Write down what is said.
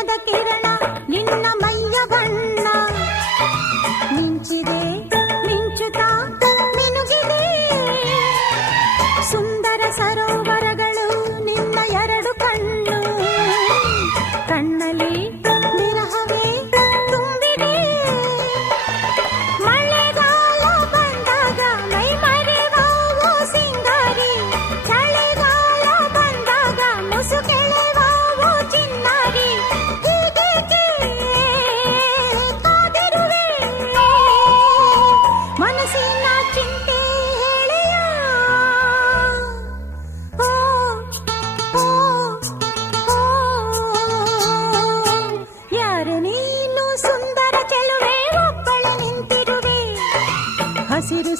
ಚಿನ್ನದ ಕಿರಣ ನಿನ್ನ ಮೈಯ ಬಣ್ಣ ಮಿಂಚಿದೆ ಮಿಂಚುತ್ತಾ ಮಿನುಗಿದೆ ಸುಂದರ ಸರೋವರಗಳು ನಿನ್ನ ಎರಡು ಕಣ್ಣು ಕಣ್ಣಲ್ಲಿ ವಿರಹವೇ ತುಂಬಿದೆ ಮಳೆಗಾಲ ಬಂದಾಗ ಮೈ ಮರೆವಾವೋ ಸಿಂಗಾರಿ ಚಳಿಗಾಲ ಬಂದಾಗ ಮುಸುಕೆಳೆವಾವೋ ಚಿನ್ನಾರಿ ಹೀಗೇಕೆ ಕಾದಿರುವೆ ಮನಸ್ಸಿನ ಚಿಂತೆ ಹೇಳಿಯ ಓ ಓ ಓ ಯಾರು ನೀನು ಸುಂದರ ಚೆಲುವೆ ಒಬ್ಬಳೆ ನಿಂತಿರುವೆ ಹಸಿರು